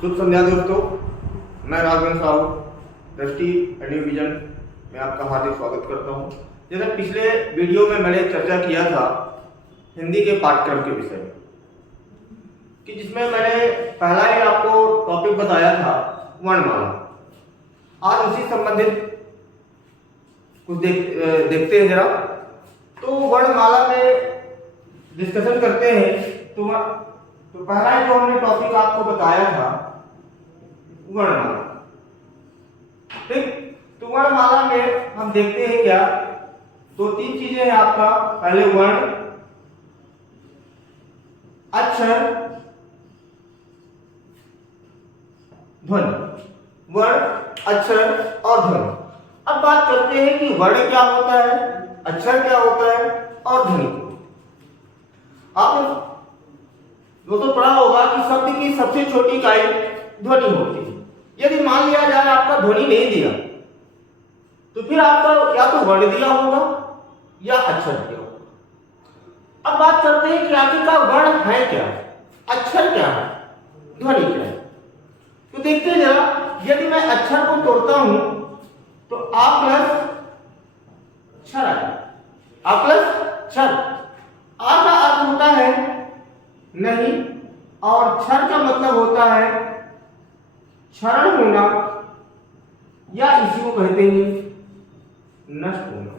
शुभ संध्या दोस्तों, मैं राघवेंद्र साहू दृष्टि एंड विजन में आपका हार्दिक स्वागत करता हूं। जैसे पिछले वीडियो में मैंने चर्चा किया था हिंदी के पाठ्यक्रम के विषय में कि जिसमें मैंने पहला ही आपको टॉपिक बताया था वर्णमाला। आज उसी संबंधित कुछ देखते हैं जरा। तो वर्णमाला में डिस्कशन करते हैं। तो पहला ही जो हमने टॉपिक आपको बताया था वर्णमाला। ठीक, तो वर्णमाला में हम देखते हैं क्या, दो तीन चीजें हैं आपका। पहले वर्ण, अक्षर, ध्वनि। वर्ण, अक्षर और ध्वनि। अब बात करते हैं कि वर्ण क्या होता है, अक्षर क्या होता है और ध्वनि क्या होता है। आपने दोस्तों पढ़ा होगा कि शब्द की सबसे छोटी इकाई ध्वनि होती है। यदि मान लिया जाए आपका ध्वनि नहीं दिया तो फिर आपका या तो वर्ण दिया होगा या अक्षर दिया होगा। अब बात करते हैं कि आखिरकार वर्ण है क्या, अक्षर क्या है, ध्वनि क्या है। तो देखते हैं जरा, यदि मैं अक्षर को तोड़ता हूं तो आ प्लस क्षर आएगा। आ प्लस क्षर। आ का अर्थ होता है नहीं और क्षर का मतलब होता है क्षरण होना या इसी को कहते हैं नष्ट होना।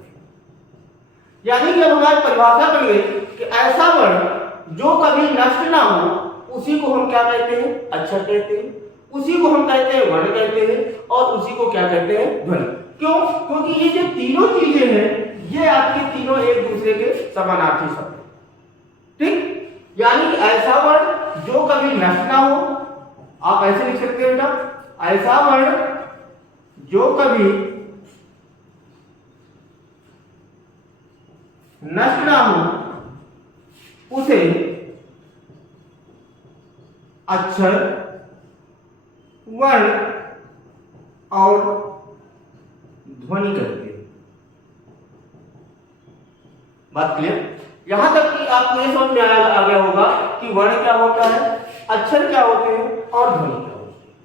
यानी कि हमारी परिभाषा बन गई कि ऐसा वर्ण जो कभी नष्ट ना हो उसी को हम क्या कहते हैं, अक्षर कहते हैं। उसी को हम कहते हैं वर्ण कहते हैं और उसी को क्या कहते हैं, ध्वनि। क्यों? क्योंकि ये जो तीनों चीजें हैं ये आपके तीनों एक दूसरे के समानार्थी शब्द हैं। ठीक, यानी कि ऐसा वर्ण जो कभी नष्ट ना हो, आप ऐसे लिख सकते हैं बेटा, ऐसा वर्ण जो कभी नष्ट ना हो उसे अक्षर, वर्ण और ध्वनि कहते हैं। बात क्लियर? यहां तक कि आपको ये समझ में आ गया होगा कि वर्ण क्या होता है, अक्षर क्या होते हैं और ध्वनि क्या होती है।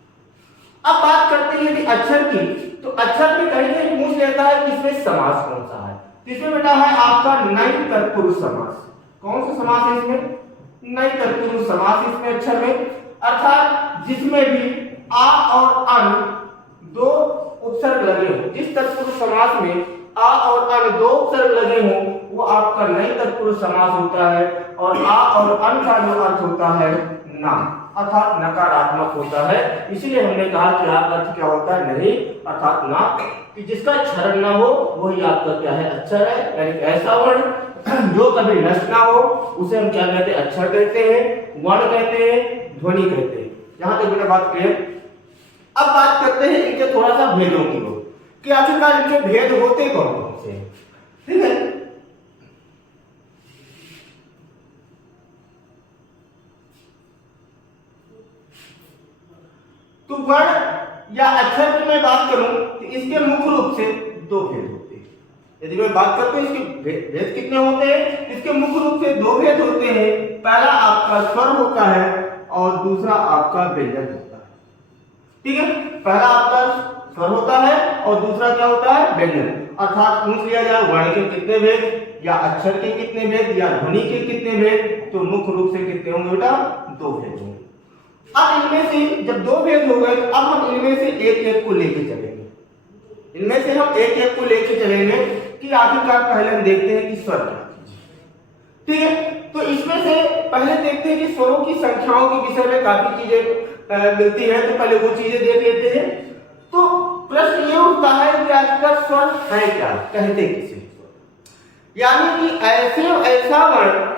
अब बात करते हैं यदि अक्षर की, तो अक्षर में कहीं कहीं पूछ लेता है कि इसमें समास कौन सा है। इसमें बेटा है आपका नई तत्पुरुष समास। कौन सा समास है इसमें? नई तत्पुरुष समास इसमें अक्षर में, अर्थात जिसमें भी आ और अन दो उपसर्ग लगे हो। जिस तत्पुरुष समास में आ और अन दो उपसर्ग लगे हो वो आपका नई तत्पुरुष समास होता है। और आ और अन का जो अर्थ होता है नाम, अर्थात नकारात्मक होता है। इसीलिए हमने कहा कि आपका अर्थ क्या होता है, नहीं अर्थात ना, कि जिसका क्षरण ना हो वही आपका क्या है, अक्षर है। यानी ऐसा वर्ण जो कभी नष्ट ना हो उसे हम क्या कहते हैं, अक्षर कहते हैं, वर्ण कहते हैं, ध्वनि कहते हैं। यहां तक मेरा बात क्लियर। अब बात करते हैं इनके थोड़ा सा भेदों की ओर कि आखिरकार इनके भेद होते कौन कौन से हैं। ठीक है, तो वर्ण या अक्षर की मैं बात करूं तो इसके मुख्य रूप से दो भेद होते हैं। यदि मैं बात करते हैं इसके भेद कितने होते हैं, इसके मुख्य रूप से दो भेद होते हैं। पहला आपका स्वर होता है और दूसरा आपका व्यंजन होता है। ठीक है, पहला आपका स्वर होता है और दूसरा क्या होता है, व्यंजन। अर्थात पूछ लिया जाए वर्ण के कितने भेद या अक्षर के कितने भेद या ध्वनि के कितने भेद, तो मुख्य रूप से कितने होंगे बेटा, दो भेद होंगे। अब इनमें से जब दो भेद हो गए अब हम इनमें से एक एक को लेके चलेंगे। इनमें से हम एक एक को लेके चलेंगे कि आखिरकार पहले हम देखते हैं कि स्वर क्या चीज है। ठीक है, तो इसमें से पहले देखते हैं कि स्वरों की संख्याओं के विषय में काफी चीजें मिलती है, तो पहले वो चीजें देख लेते हैं। तो प्रश्न ये उठता है कि आखिरकार स्वर है क्या, कहते किसे स्वर। यानी कि ऐसा वर्ण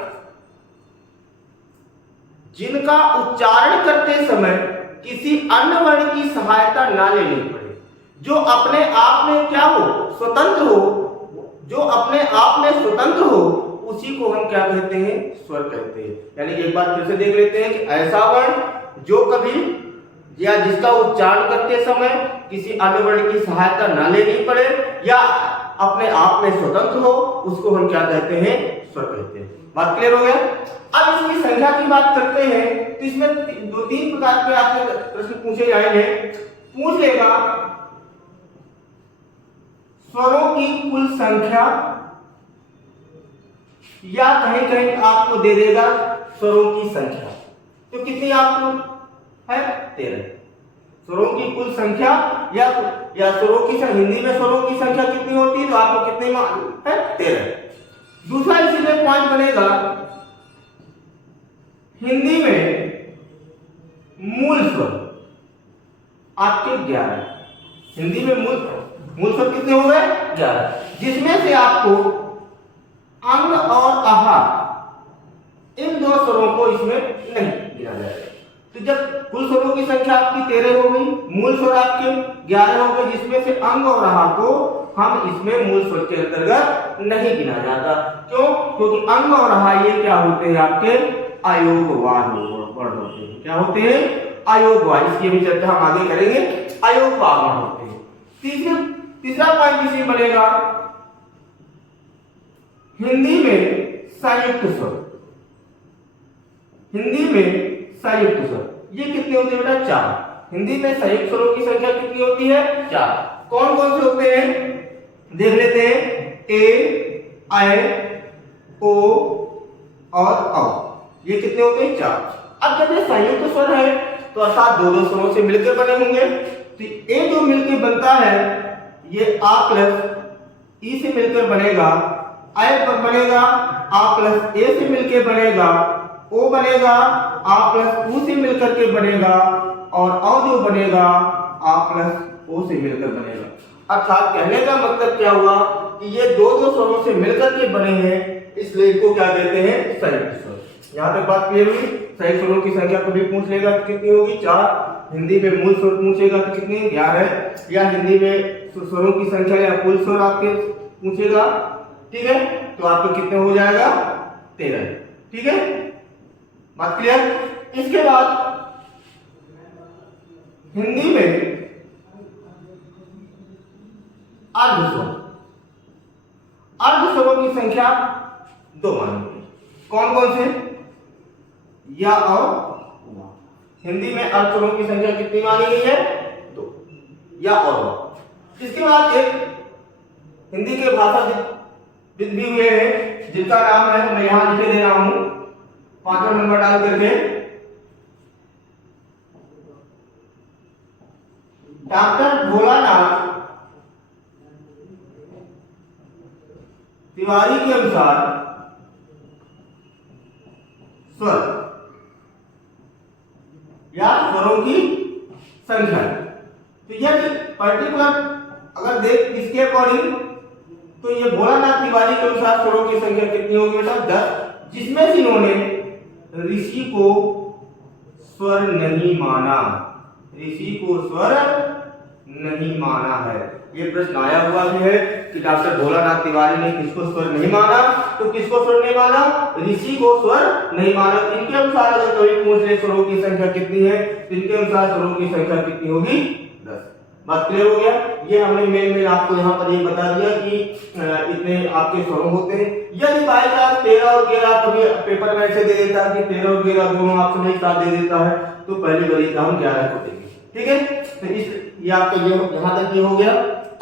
जिनका उच्चारण करते समय किसी अन्य वर्ण की सहायता ना लेनी पड़े, जो अपने आप में क्या हो, स्वतंत्र हो, जो अपने आप में स्वतंत्र हो, उसी को हम क्या कहते हैं, स्वर कहते हैं। यानी एक बार फिर से देख लेते हैं कि ऐसा वर्ण जो कभी या जिसका उच्चारण करते समय किसी अन्य वर्ण की सहायता ना लेनी पड़े या अपने आप में स्वतंत्र हो, उसको हम क्या कहते हैं, स्वर कहते हैं। बात क्लियर हो गया। अब इसकी संख्या की बात करते हैं तो इसमें दो तीन प्रकार के आपसे प्रश्न पूछे जाएंगे। पूछ लेगा स्वरों की कुल संख्या, या कहीं कहीं आपको दे देगा स्वरों की संख्या। तो कितनी आपको है 13। स्वरों की कुल संख्या या स्वरों की हिंदी में स्वरों की संख्या कितनी होती है तो आपको कितनी मालूम है 13। दूसरा इसीलिए पॉइंट बनेगा हिंदी में मूल स्वर आपके 11। हिंदी में मूल स्वर कितने हो गए 11, जिसमें से आपको अंग और आहार इन दो स्वरों को इसमें नहीं गिना जाएगा। तो जब कुल स्वरों की संख्या आपकी 13 हो गई, मूल स्वर आपके 11 हो गए, जिसमें से अंग और आहार को हम इसमें मूल स्वर के अंतर्गत नहीं गिना जाता। क्यों? क्योंकि अंग और आहार ये क्या होते हैं आपके अयोगवान वर्ण होते हैं। क्या होते हैं? अयोगवान। इसकी भी चर्चा हम आगे करेंगे। अयोगवान वर्ण होते हैं। तीसरा पॉइंट इसमें बनेगा हिंदी में संयुक्त स्वर। हिंदी में संयुक्त स्वर ये कितने होते हैं बेटा 4। हिंदी में संयुक्त स्वरों की संख्या कितनी होती है 4। कौन कौन से होते हैं देख लेते हैं। ए, ऐ, ओ और औ, ये कितने होते हैं 4। अब जब ये संयुक्त स्वर है तो अर्थात दो दो स्वरों से मिलकर बने होंगे। तो ए जो मिलकर बनता है ये आ प्लस ई से मिलकर बनेगा, ऐ पर बनेगा आ प्लस ए से मिलकर बनेगा, ओ बनेगा आ प्लस ऊ से मिलकर के बनेगा, और औ जो बनेगा आ प्लस ओ से मिलकर बनेगा। अर्थात कहने का मतलब क्या हुआ कि ये दो दो स्वरों से मिलकर के बने हैं, इसलिए इनको क्या कहते हैं संयुक्त स्वर। यहाँ तक बात क्लियर हुई। संयुक्त स्वरों की संख्या कभी पूछ लेगा तो कितनी होगी 4। हिंदी में मूल स्वर पूछेगा तो कितनी 11, या हिंदी में स्वरों की संख्या या कुल स्वर आपके पूछेगा, ठीक है, तो आपको कितने हो जाएगा 13। ठीक है, बात क्लियर। इसके बाद हिंदी में अर्ध स्वर। अर्ध स्वरों की संख्या 2 मानी गई। कौन कौन से? या और वा। हिंदी में अर्ध स्वरों की संख्या कितनी मानी गई है 2, या और वा। इसके बाद एक हिंदी के भाषाविद भी हुए हैं जिनका नाम है, मैं यहां लिखे दे रहा हूं 5वां नंबर डाल करके, डॉक्टर भोलानाथ तिवारी के अनुसार स्वर या स्वरों की संख्या। तो यह पर्टिकुलर अगर देख इसके अकॉर्डिंग तो ये भोलानाथ तिवारी के अनुसार स्वरों की संख्या कितनी होगी बेटा 10, जिसमें से इन्होंने ऋषि को स्वर नहीं माना। ऋषि को स्वर नहीं माना है। ये प्रश्न आया हुआ भी है कि डॉक्टर भोलानाथ तिवारी ने किसको स्वर नहीं माना, तो किसको स्वर नहीं माना? ऋषि को स्वर नहीं माना। इनके अनुसार अगर कभी पूछ ले स्वरों की संख्या कितनी है तो इनके अनुसार स्वरों की संख्या कितनी होगी 10। बात क्लियर हो गया। ये हमने मेन आपको यहाँ पर ये बता दिया कि इतने आपके स्वरों होते हैं। यदि बाई चांस 13 और 11 कभी पेपर में ऐसे दे देता है कि 13 और 11 दोनों ऑप्शन एक साथ दे देता है तो पहली बारी का हम 11 को देंगे। ठीक है, तो ये आपका ये यहाँ तक ये हो गया।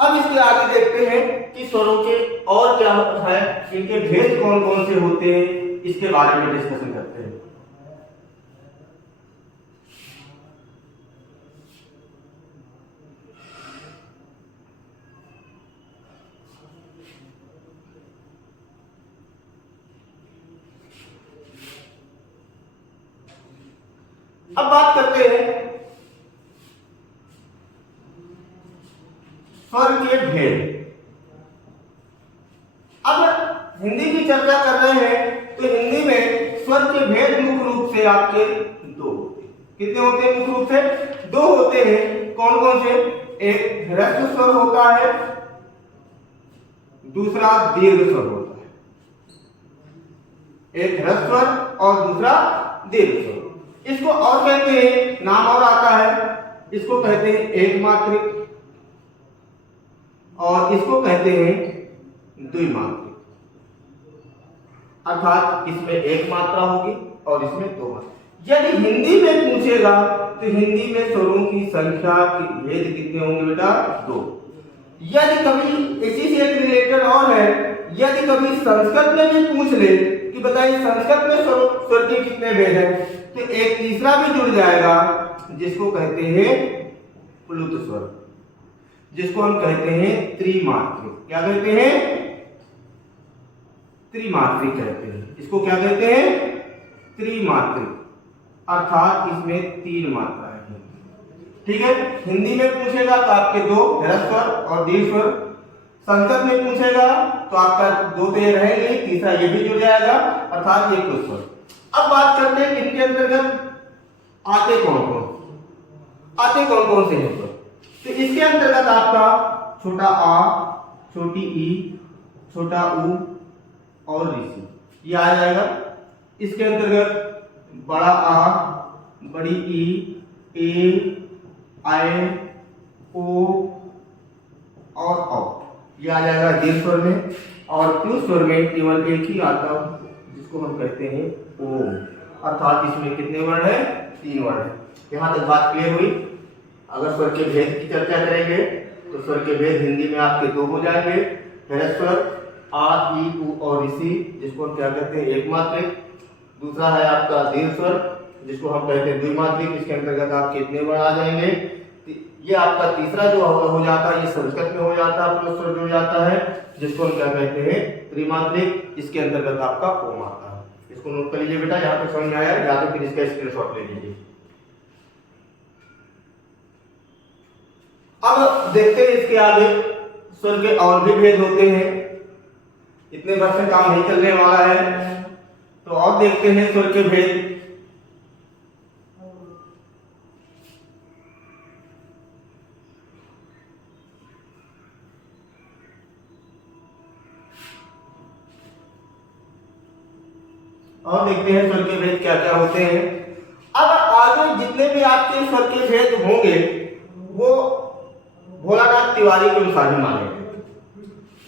अब इसके आगे देखते हैं कि स्वरों के और क्या है, इनके भेद कौन कौन से होते हैं, इसके बारे में डिस्कशन करते हैं। अब बात करते हैं स्वर के भेद। अब हिंदी की चर्चा कर रहे हैं तो हिंदी में स्वर के भेद मुख्य रूप से आपके 2 होते हैं। कितने होते हैं? मुख्य रूप से 2 होते हैं। कौन कौन से? एक ह्रस्व स्वर होता है, दूसरा दीर्घ स्वर होता है। एक ह्रस्व स्वर और दूसरा दीर्घ स्वर। इसको और कहते हैं, नाम और आता है, इसको कहते हैं एकमात्रिक और इसको कहते हैं द्विमात्रिक। अर्थात इसमें एक मात्रा होगी और इसमें दो मात्रा। यदि हिंदी में पूछेगा तो हिंदी में स्वरों की संख्या के भेद कितने होंगे बेटा? 2। यदि कभी इसी से एक रिलेटेड और है, यदि कभी संस्कृत में भी पूछ ले कि बताइए संस्कृत में स्वर के कितने भेद हैं, तो एक तीसरा भी जुड़ जाएगा जिसको कहते हैं प्लुत स्वर, जिसको हम कहते हैं त्रिमात्रिक। क्या कहते हैं? त्रिमात्रिक कहते हैं। इसको क्या कहते हैं? त्रिमात्रिक, अर्थात इसमें 3 मात्राएं हैं। ठीक है, हिंदी में पूछेगा तो आपके 2 ह्रस्व स्वर और दीर्घ स्वर, संस्कृत में पूछेगा तो आपका 2 तो ये रहेंगे, तीसरा ये भी जुड़ जाएगा, अर्थात ये प्लुत स्वर। अब बात करते हैं इनके अंतर्गत आते कौन कौन से हैं। तो इसके अंतर्गत आपका छोटा आ, छोटी ई, छोटा ऊ और ऋषि ये आ जाएगा। इसके अंतर्गत बड़ा आ, बड़ी ई, ए, आए, ओ और औ ये आ जाएगा दीर्घ स्वर में। और प्लुत स्वर में केवल एक ही आता जिसको हम कहते हैं ओम, अर्थात इसमें कितने वर्ण है? 3 वर्ण है। यहाँ तक बात क्लियर हुई। अगर स्वर के भेद की चर्चा करेंगे तो स्वर के भेद हिंदी में आपके 2 हो जाएंगे, ह्रस्व स्वर आ, ई, उ और ऋषि, जिसको हम क्या कहते हैं? एक मात्रिक। दूसरा है आपका दीर्घ स्वर, जिसको हम कहते हैं द्विमात्रिक। इसके अंतर्गत आपके कितने वर्ण आ जाएंगे? ये आपका तीसरा जो हो जाता है, ये संस्कृत में हो जाता है, प्लुत स्वर जुड़ जाता है, जिसको हम क्या कहते हैं? त्रिमात्रिक। इसके अंतर्गत आपका ओम आता है। इसको नोट कर लीजिए बेटा, यहाँ पे समझ में आया या तो फिर इसका स्क्रीनशॉट ले लीजिए। अब देखते हैं इसके आगे स्वर के और भी भेद होते हैं। इतने वर्ष में काम नहीं चलने वाला है, तो और देखते हैं स्वर के भेद। और देखते हैं स्वर के भेद क्या क्या होते हैं। अब आगे जितने भी आपके स्वर के भेद होंगे वो भोलानाथ तिवारी के अनुसार ही माने।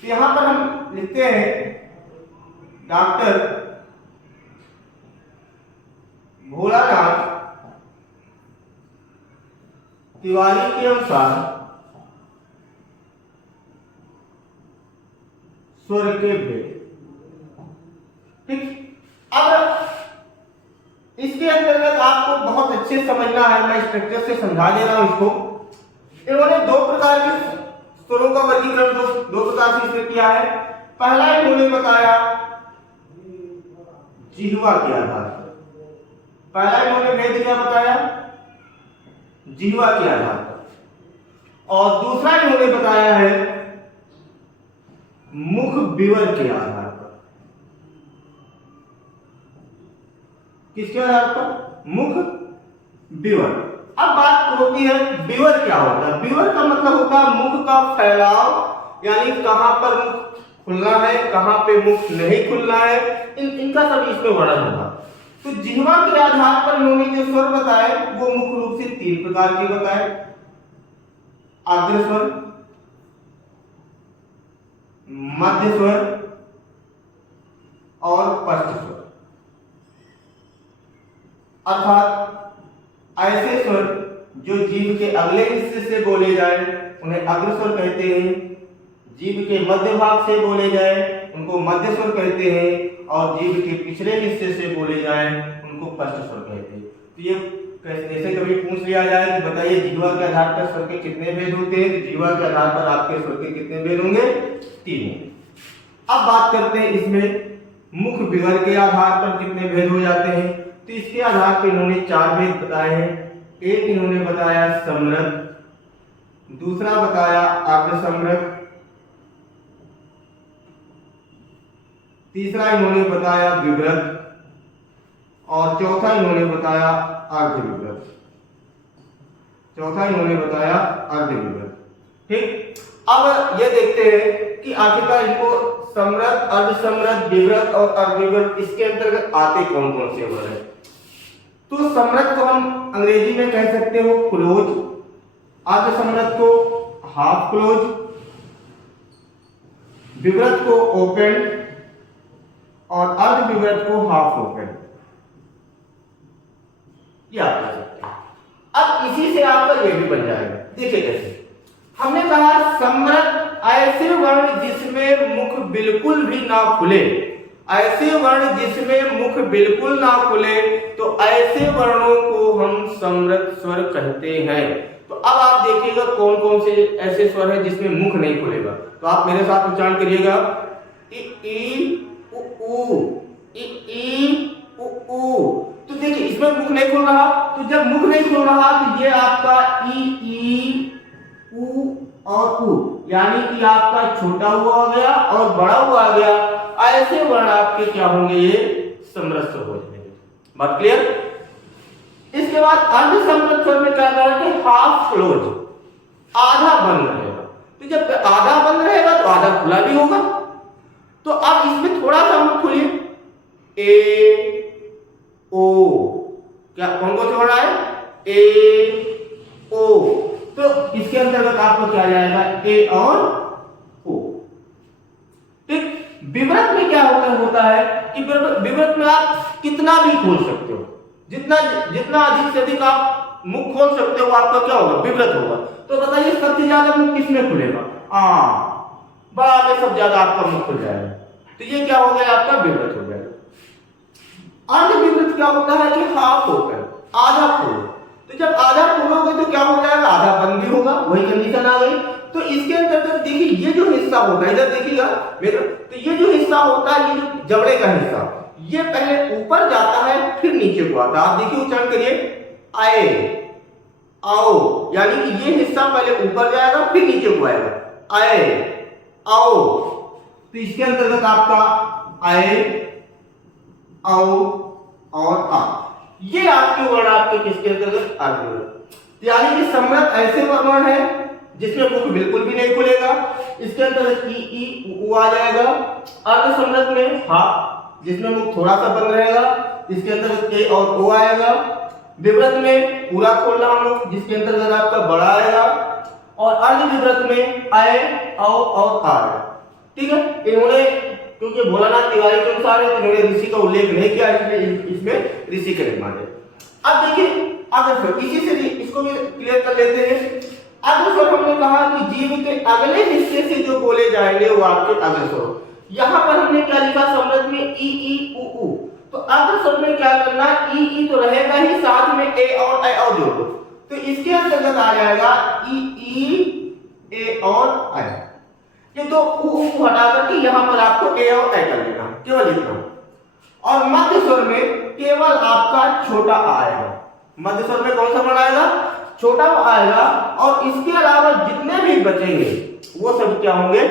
तो यहां पर हम लिखते हैं डॉक्टर भोलानाथ तिवारी के अनुसार स्वर के भेद। ठीक, अब इसके अंतर्गत आपको बहुत अच्छे से समझना है, मैं स्ट्रक्चर से समझा दे रहा हूं इसको। इन्होंने 2 प्रकार के स्वरों का वर्गीकरण दो प्रकार से इसमें किया है। पहला इन्होंने बताया जिह्वा के आधार पर। पहला इन्होंने भेद क्या बताया? जिह्वा के आधार पर। और दूसरा इन्होंने बताया है मुख विवर के आधार पर। किसके आधार पर? मुख विवर। अब बात होती है विवर क्या होता है? विवर का मतलब होता है मुख का फैलाव, यानी कहां पर मुख खुलना है, कहां पे मुख नहीं खुलना है, इनका सब इसमें वर्णन होगा। तो जिह्वा के आधार पर इन्होंने जो स्वर बताए वो मुख्य रूप से 3 प्रकार के बताए। आग्र स्वर, मध्य स्वर और पश्च स्वर। अर्थात ऐसे स्वर जो जीभ के अगले हिस्से से बोले जाए उन्हें अग्र स्वर कहते हैं, जीभ के मध्य भाग से बोले जाए उनको मध्य स्वर कहते हैं, और जीभ के पिछले हिस्से से बोले जाए उनको पश्च स्वर कहते हैं। तो ये जैसे कभी पूछ लिया जाए कि बताइए जिह्वा के आधार पर स्वर के कितने भेद होते हैं, तो जिह्वा के आधार पर आपके स्वर के कितने भेद होंगे? 3। अब बात करते हैं इसमें मुख विवर के आधार पर कितने भेद हो जाते हैं। तो इसके आधार पर इन्होंने 4 भेद बताए हैं। एक इन्होंने बताया समृद्ध, दूसरा बताया आग्र समृद्ध, तीसरा इन्होंने बताया विवृत, और चौथा इन्होंने बताया अर्ध विवृत। ठीक, अब ये देखते हैं कि आखिरकार इनको समृद्ध, अर्ध समृद्ध, विवृत और अर्ध विवृत इसके अंतर्गत आते कौन कौन से वर्ड है। तो समृद्ध को हम अंग्रेजी में कह सकते हो क्लोज, अर्ध समृद्ध को हाफ क्लोज, विवृत को ओपन और अर्ध विवृत को हाफ ओपन, ये आप कर सकते हैं। अब इसी से आपका ये भी बन जाएगा। देखिए कैसे, हमने कहा समृत ऐसे वर्ण जिसमें मुख बिल्कुल भी ना खुले, ऐसे वर्ण जिसमें मुख बिल्कुल ना खुले, तो ऐसे वर्णों को हम समृत स्वर कहते हैं। तो अब आप देखिएगा कौन कौन से ऐसे स्वर हैं जिसमें मुख नहीं खुलेगा। तो आप मेरे साथ उच्चारण करिएगा, इ ई उ ऊ, इ ई उ ऊ। तो देखिए इसमें मुख नहीं खुल रहा, तो जब मुख नहीं खुल रहा तो ये आपका ई उ और उ, यानी कि आपका छोटा हुआ आ गया और बड़ा हुआ आ गया। ऐसे वर्ण आपके क्या होंगे, ये समृत स्वर हो जाएंगे। बात क्लियर? इसके बाद अर्ध समृत स्वर में क्या कहा कि हाफ क्लोज, आधा बंद रहेगा। तो जब आधा बंद रहेगा तो आधा खुला भी होगा। तो अब इसमें थोड़ा सा मुख खोलिए, ए ओ, क्या कौन कौन से वर्ण आए, ए ओ। तो इसके अंतर्गत आपको क्या जाएगा, ए और ओ। ठीक, विवृत में क्या होता है कि विवृत में आप कितना भी खोल सकते हो, जितना जितना अधिक से अधिक आप मुख खोल सकते हो आपका क्या होगा, विवृत होगा। तो बताइए सबसे ज्यादा मुख किसमें खुलेगा, बड़ा में सब ज्यादा आपका मुख खुल जाएगा। तो ये क्या हो गया, आपका विवृत हो जाएगा। अर्ध विवृत क्या होता है कि हाफ ओपन, आधा खोलो। तो जब आधा खोलोगे तो क्या हो जाएगा, आधा बंद भी होगा, वही कंडीशन आ गई। तो इसके अंतर्गत देखिए ये जो हिस्सा होगा, इधर देखिएगा मेरा, तो ये जो हिस्सा होता है, ये जो जबड़े का हिस्सा, ये पहले ऊपर जाता है फिर नीचे को आता है। आप देखिए उच्चारण करिए, आए आओ, यानी कि ये हिस्सा पहले ऊपर जाएगा फिर नीचे को आएगा, आए आओ। तो इसके अंतर्गत आपका आए आओ और आ, ये आपके वर्ण आपके किसके अंतर्गत, अर्धविवृत। यानी कि समृत ऐसे वर्ण है जिसमें मुख बिल्कुल भी नहीं खुलेगा, इसके अंतर्गत ई उ आ जाएगा। अर्ध समृत में हा, जिसमें मुख थोड़ा सा बंद रहेगा, इसके अंतर्गत ए और ओ आएगा। विवृत में पूरा खोलना मुख, जिसके अंतर्गत आपका बड़ा आएगा। और अर्ध विवृत में आए आओ और आ। ठीक है, इन्होंने क्योंकि भोलानाथ तिवारी के अनुसार है, इन्होंने ऋषि का उल्लेख नहीं किया, इसमें ऋषि के निर्माण है। अब देखिए अगर फिर इसी से इसको भी क्लियर कर लेते हैं। अग्रस्वर हमने कहा कि जीव के अगले हिस्से से जो बोले जाएंगे वो आपके अग्रस्वर। यहां पर हमने क्या लिखा, समृत में ई उ ऊ। तो अग्रस्वर में क्या करना, ई तो रहेगा ही, साथ में ए और जोड़ दो। तो इसके अंतर्गत आ जाएगा ई ए और आई। ये तो उ को हटा करके यहां पर आपको ए और आई कर लेना, केवल इतना। और मध्य स्वर में केवल आपका छोटा आएगा। मध्य स्वर में कौन सा वर्ण आएगा, छोटा आएगा। और इसके अलावा जितने भी बचेंगे वो सब क्या होंगे,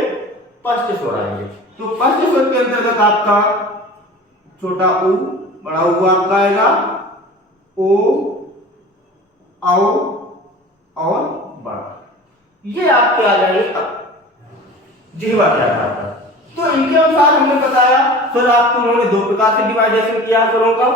पश्च स्वर आएंगे। तो पश्च स्वर के अंतर्गत आपका छोटा उ, बड़ा उ आपका आएगा, ओ आओ और बड़ा, ये आपके आ जाएंगे जिह्वा के आधार पर। तो इनके अनुसार हमने बताया स्वर आपको उन्होंने दो प्रकार से डिवाइडेशन किया स्वरों का।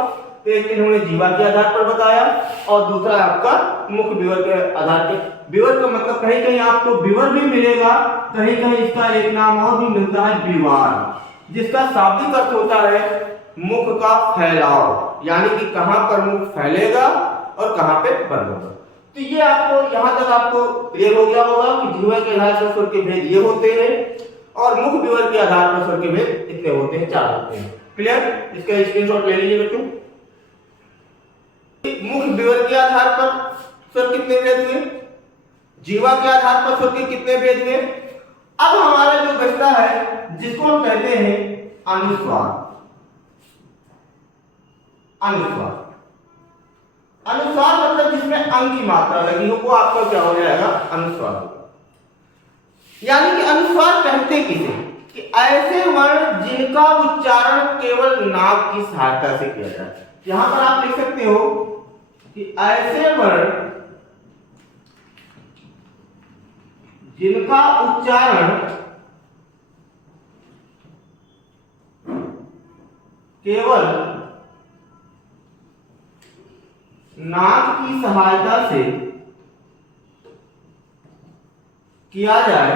तो एक इन्होंने जीवा के आधार पर बताया और दूसरा आपका मुख विवर के आधार पर। विवर का मतलब कहीं कहीं आपको विवर भी मिलेगा, कहीं कहीं इसका एक नाम और भी मिलता है विवार, जिसका शाब्दिक अर्थ होता है मुख का फैलाव, यानी कि कहां पर मुख फैलेगा और कहां पे बंद होगा। तो ये आपको यहां तक आपको क्लियर हो गया होगा कि जिह्वा के आधार पर स्वर के भेद ये होते हैं और मुख विवर के आधार पर स्वर के भेद इतने होते हैं, 4 होते हैं। क्लियर? इसका स्क्रीनशॉट ले लीजिए बच्चों। मुख विवर के आधार पर स्वर कितने भेद हुए, जीवा के आधार पर स्वर के कितने भेद हुए। अब हमारा जो बचता है जिसको हम कहते हैं अनुस्वार। अनुस्वार अनुस्वार मतलब जिसमें अंग की मात्रा लगी हो, वो आपका क्या हो जाएगा, अनुस्वार होगा। यानी कि अनुस्वार कहते किसे, कि ऐसे वर्ण जिनका उच्चारण केवल नाक की सहायता से किया जाता है। यहां पर आप लिख सकते हो कि ऐसे वर्ण जिनका उच्चारण केवल नाक की सहायता से किया जाए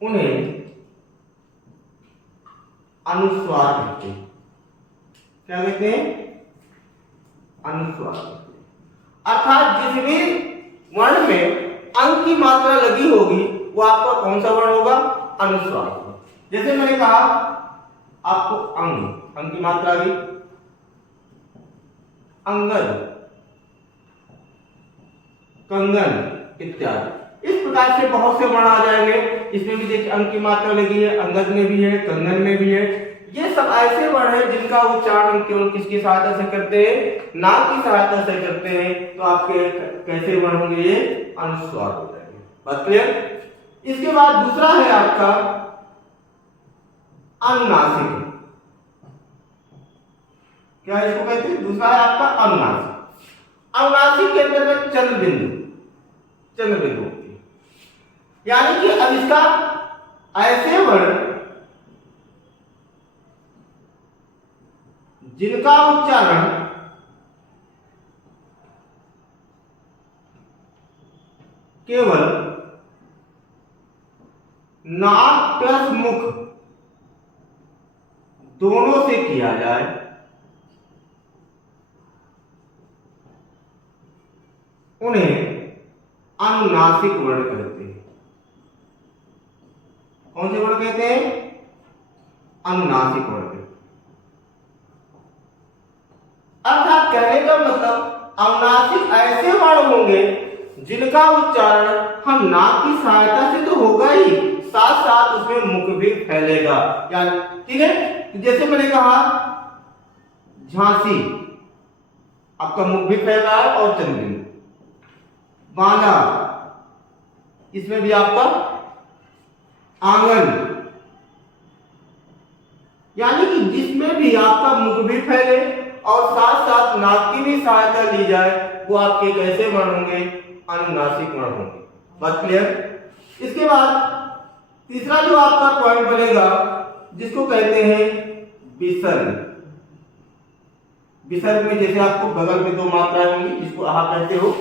उन्हें अनुस्वार कहते हैं। क्या कहते हैं? अनुस्वार। अर्थात जिस भी वर्ण में अंग की मात्रा लगी होगी वो आपका कौन सा वर्ण होगा? अनुस्वार होगा। जैसे मैंने कहा आपको अंग की मात्रा भी, अंगद, कंगन इत्यादि। इस प्रकार से बहुत से वर्ण आ जाएंगे। इसमें भी देखिए अंग की मात्रा लगी है, अंगद में भी है, कंगन में भी है। ये सब ऐसे वर्ण हैं जिनका उच्चारण केवल किसकी सहायता से करते हैं? नाक की सहायता से करते हैं। तो आपके कैसे वर्ण होंगे? ये अनुस्वार हो जाएंगे। बात क्लियर? इसके बाद दूसरा है आपका अनुनासिक। क्या इसको कहते हैं? दूसरा है आपका अनुनासिक। अनुनासिक के अंतर्गत चंद्र बिंदु होती है। यानी कि अब इसका ऐसे वर्ण जिनका उच्चारण केवल नाक प्लस मुख दोनों से किया जाए, उन्हें अनुनासिक वर्ण कहते हैं। कौन से वर्ण कहते हैं? अनुनासिक वर्ण। अर्थात कहने का मतलब अनुनासिक ऐसे वर्ण होंगे जिनका उच्चारण हम नाक की सहायता से तो होगा ही, साथ साथ उसमें मुख भी फैलेगा। या ठीक है, तो जैसे मैंने कहा झांसी, आपका मुख भी फैल रहा है और चंद्रबिंदु। बांदा, इसमें भी आपका आंगन, यानी कि जिसमें भी आपका मुख भी फैले और साथ साथ नाक की भी सहायता ली जाए वो आपके कैसे वर्ण होंगे? अनुनासिक वर्ण होंगे। बात क्लियर? इसके बाद तीसरा जो आपका पॉइंट बनेगा जिसको कहते हैं विसर्ग। विसर्ग में जैसे आपको बगल में दो मात्राएं होंगी जिसको आप कहते हो।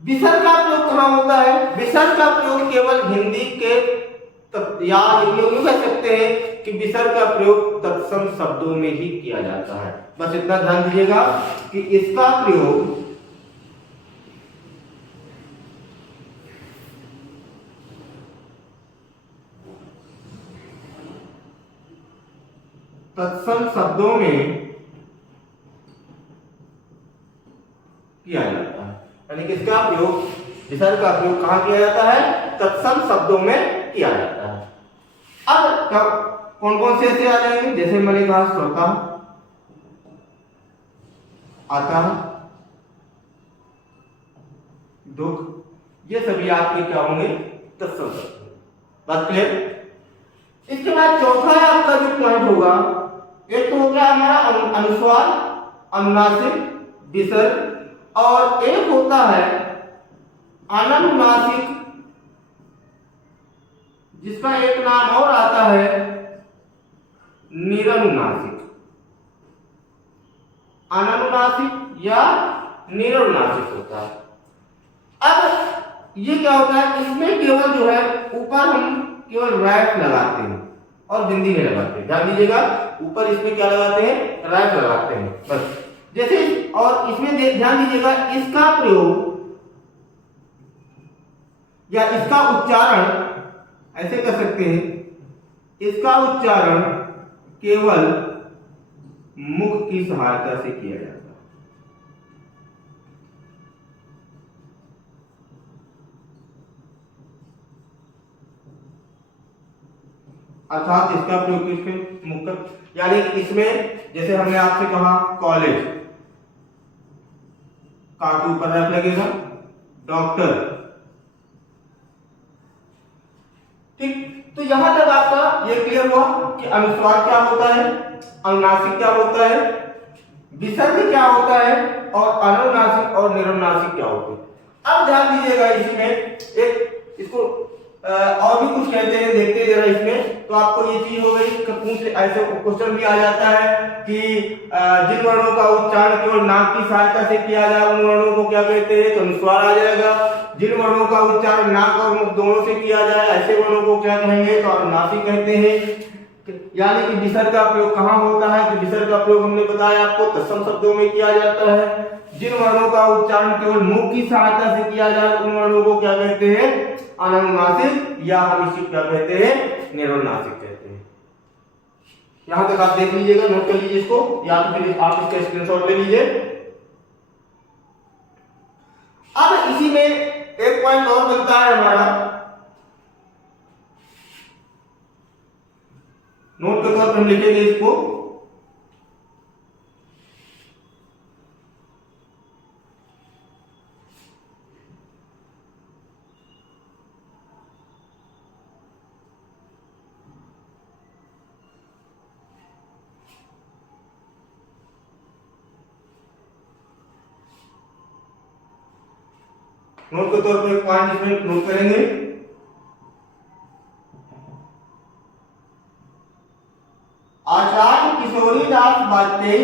विसर्ग का प्रयोग कहां होता है? विसर्ग का प्रयोग केवल हिंदी के या यूं कह सकते हैं कि विसर्ग का प्रयोग तत्सम शब्दों में ही किया जाता है। बस इतना ध्यान दीजिएगा कि इसका प्रयोग तत्सम शब्दों में किया जाता है। यानी कि इसका प्रयोग, विसर्ग का प्रयोग कहां किया जाता है? तत्सम शब्दों में किया जाता है। अब कौन कौन से ऐसे आ जाएंगे? जैसे मैंने कहा श्रोता, आता, दुख, ये सभी आपके क्या होंगे? तत्सम शब्द। बात क्लियर? इसके बाद चौथा आपका जो पॉइंट होगा, एक तो हो गया हमारा अनुस्वार, अनुनासिक, विसर्ग, और एक होता है अननुनासिक, जिसका एक नाम और आता है निरनुनासिक। अननुनासिक या निरनुनासिक होता है। अब ये क्या होता है? इसमें केवल जो है ऊपर हम केवल रैट लगाते हैं और बिंदी नहीं लगाते हैं। ध्यान दीजिएगा, ऊपर इसमें क्या लगाते हैं? रैट लगाते हैं बस। जैसे और इसमें ध्यान दीजिएगा, इसका प्रयोग या इसका उच्चारण ऐसे कर सकते हैं, इसका उच्चारण केवल मुख की सहायता से किया जाता है। अर्थात इसका प्रयोग इसमें मुख, यानी इसमें जैसे हमने आपसे कहा कॉलेज, का के ऊपर रैप लगेगा, डॉक्टर। ठीक, तो यहां तक आपका ये क्लियर हुआ कि अनुस्वार क्या होता है, अनुनासिक क्या होता है, विसर्ग क्या होता है, और अनुनासिक और निरनुनासिक क्या होते हैं। अब ध्यान दीजिएगा, इसमें एक इसको और भी कुछ कहते हैं, देखते हैं जरा इसमें। तो आपको ये चीज हो गई कि पूछ ऐसे क्वेश्चन भी आ जाता है कि जिन वर्णों का उच्चारण केवल नाक की सहायता से किया जाए उन वर्णों को क्या कहते हैं? तो अनुस्वार आ जाएगा। जिन वर्णों का उच्चारण नाक और मुख दोनों से किया जाए ऐसे वर्णों को क्या कहेंगे? तो अनुनासिक कहते हैं। यानी कि विसर्ग का प्रयोग कहाँ होता है? कि विसर्ग का प्रयोग हमने बताया आपको तत्सम शब्दों में किया जाता है। जिन वर्णों का उच्चारण केवल मुख की सहायता से किया जाए उन वर्णों को क्या कहते हैं? अनुनासिक, या हम इसी क्या कहते हैं? निरोनासिक कहते हैं। यहां तक आप देख लीजिएगा, नोट कर लीजिए इसको, या तो फिर आप इसका स्क्रीनशॉट ले लीजिए। अब इसी में एक पॉइंट और बनता है हमारा, नोट के तौर पर हम लिखेंगे इसको। नोट के तौर पर एक पॉइंट इसमें नोट करेंगे। आचार्य किशोरीदास वाजपेयी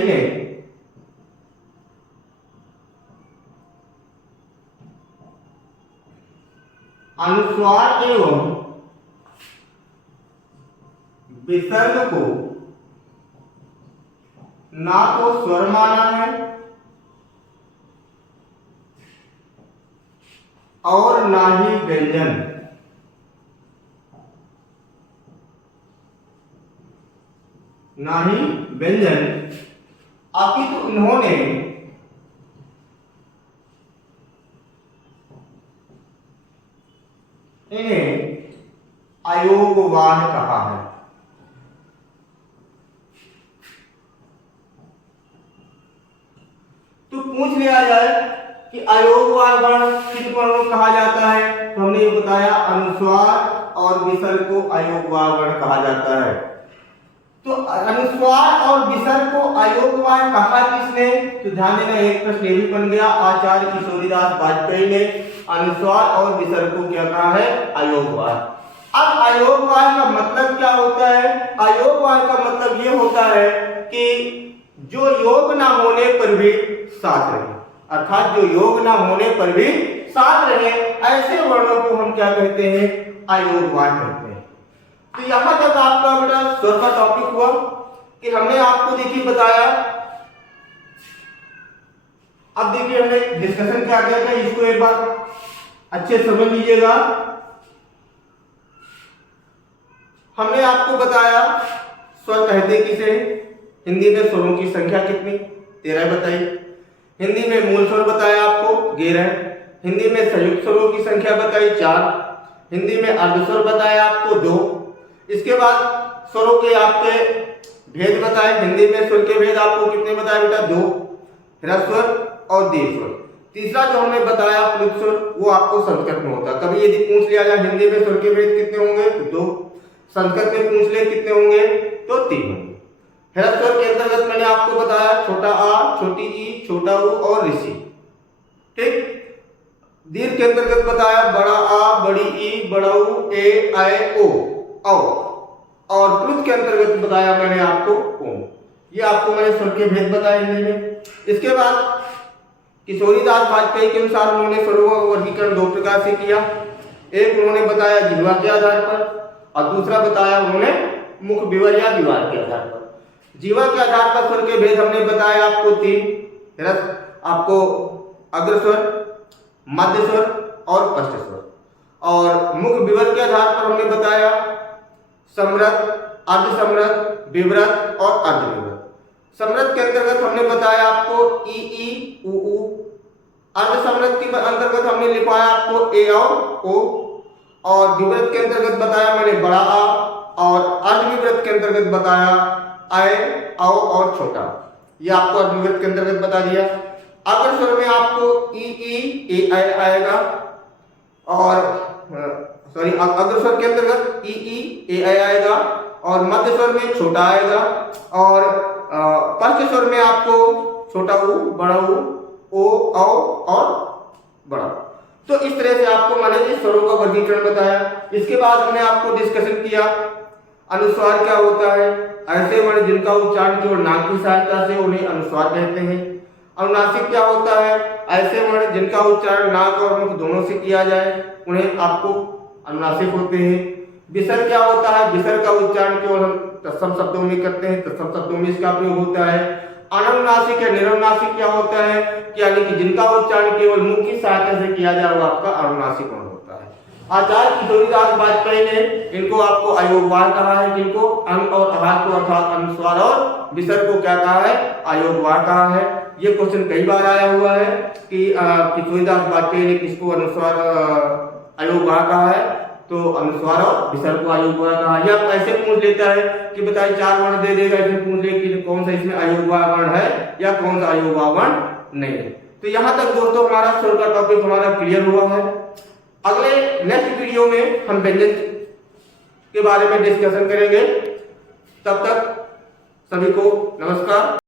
ने अनुस्वार एवं विसर्ग को ना तो स्वर माना है और ना ही व्यंजन। अपितु इन्होंने इन्हें अयोगवाह कहा है। तो पूछ लिया जाए कि अयोगवाह वर्ण किस वर्ण को कहा जाता है, तो हमने ये बताया अनुस्वार और विसर्ग को अयोगवाह वर्ण कहा जाता है। तो अनुस्वार और विसर्ग को अयोगवाह कहा किसने? तो ध्यान देना, एक प्रश्न ये भी बन गया। आचार्य किशोरीदास वाजपेयी ने अनुस्वार और विसर्ग को क्या कहा है? अयोगवाह। अब अयोगवाह का मतलब क्या होता है? अयोगवाह का मतलब ये होता है कि जो योग ना होने पर भी साथ रहे, अर्थात जो योग ना होने पर भी साथ रहे, ऐसे वर्णों को हम क्या कहते हैं? अयोगवाह कहते हैं। तो यहां तक आपका बेटा स्वर का टॉपिक हुआ कि हमने आपको देखिए बताया। अब देखिए हमने डिस्कशन क्या किया था, इसको एक बार अच्छे समझ लीजिएगा। हमने आपको बताया स्वर कहते किसे, हिंदी में स्वरों की संख्या कितनी? 13 बताई। हिंदी में मूल स्वर बताया आपको 11। हिंदी में संयुक्त स्वरों की संख्या बताई 4। हिंदी में अर्धस्वर बताया आपको 2। इसके बाद स्वरों के आपके भेद बताए। हिंदी में स्वर के भेद आपको कितने बताए बेटा? 2, ह्रस्व स्वर और दीर्घ स्वर। तीसरा जो हमने बताया प्लुत स्वर, वो आपको संस्कृत में होता है। कभी यदि पूछ लिया जाए हिंदी में स्वर के भेद कितने होंगे तो 2, संस्कृत में पूछ ले कितने होंगे तो 3 होंगे। ह्रस्व स्वर के अंतर्गत मैंने आपको बताया छोटा आ, छोटी ई, छोटा ऊ और ऋषि, ठीक। दीर्घ के अंतर्गत बताया बड़ा आ, बड़ी ई, बड़ा ऊ, ए, ऐ, ओ, औ। और प्लुत के अंतर्गत बताया मैंने आपको ओम। ये आपको मैंने स्वर के भेद बताए हिंदी में। इसके बाद किशोरीदास वाजपेयी के अनुसार उन्होंने स्वरों का वर्गीकरण 2 प्रकार से किया। एक उन्होंने बताया जिह्वा के आधार पर और दूसरा बताया उन्होंने मुख विवर या विवार के आधार पर। जिह्वा के आधार पर स्वर के भेद हमने बताया आपको 3, आपको अग्रस्वर, मध्य स्वर और पश्च स्वर। और मुख विवर के आधार पर हमने बताया समृत, अर्धसमृत, विवृत और अर्धविवृत। समृत के अंतर्गत हमने बताया आपको ई ई, उ ऊ। अर्धसमृत के अंतर्गत हमने लिखवाया आपको ए और ओ। और विवृत के अंतर्गत बताया मैंने बड़ा आ। और अर्धविवृत के अंतर्गत बताया ऐ, औ और छोटा। ये आपको अर्धविवृत के अंतर्गत बता दिया। अग्र स्वर में आपको ई ई, ए ऐ आएगा। और सॉरी, अग्र स्वर के अंतर्गत ई ई, ए ऐ आएगा। और मध्य स्वर में छोटा आएगा। और पश्च स्वर में आपको छोटा ऊ, बड़ा ऊ, ओ, औ और बड़ा। तो इस तरह से आपको मैंने इस स्वरों का वर्गीकरण बताया। इसके बाद हमने आपको डिस्कशन किया अनुस्वार क्या होता है। ऐसे वर्ण जिनका उच्चारण केवल नाक की सहायता से उन्हें अनुस्वार कहते हैं। अनुस्वार क्या होता है? अनुस्वार का मतलब है कि जो योग ना होने पर भी साथ रहे, ऐसे वर्णों को हम क्या कहते हैं? अनुस्वार कहते हैं। तो इस तरह से आपको मैंने इस स्वरों का वर्गीकरण बताया। अनुनासिक क्या होता है? ऐसे वर्ण जिनका उच्चारण नाक और मुख दोनों से किया जाए उन्हें आपको अनुनासिक होते हैं। विसर्ग क्या होता है? विसर्ग का उच्चारण केवल हम तत्सम शब्दों में करते हैं, तत्सम शब्दों में इसका प्रयोग होता है। अनुनासिक या निरनुनासिक क्या होता है? यानी कि जिनका उच्चारण केवल मुख की सहायता से किया जाए वो आपका अनुनासिक वर्ण होता है। आचार्य किशोरीदास वाजपेयी ने इनको आपको अयोगवार कहा है, किनको अं और आहार को अर्थात अनुस्वार और विसर्ग को क्या कहा है? अयोगवार कहा है। ये क्वेश्चन कई बार आया हुआ है कि किशोरीदास वाजपेयी ने किसको अनुस्वार अयोगवार कहा है? तो अनुस्वार और विसर्ग को अयोगवार कहा। या ऐसे पूछ लेता है कि बताइए 4 वर्ण दे देगा, इसमें पूछ ले कि कौन सा इसमें अयोगवार वर्ण है या कौन सा अयोगवार वर्ण नहीं है। तो यहाँ तक दोस्तों हमारा स्वर का टॉपिक हमारा क्लियर हुआ है। अगले नेक्स्ट वीडियो में हम व्यंजन के बारे में डिस्कशन करेंगे। तब तक सभी को नमस्कार।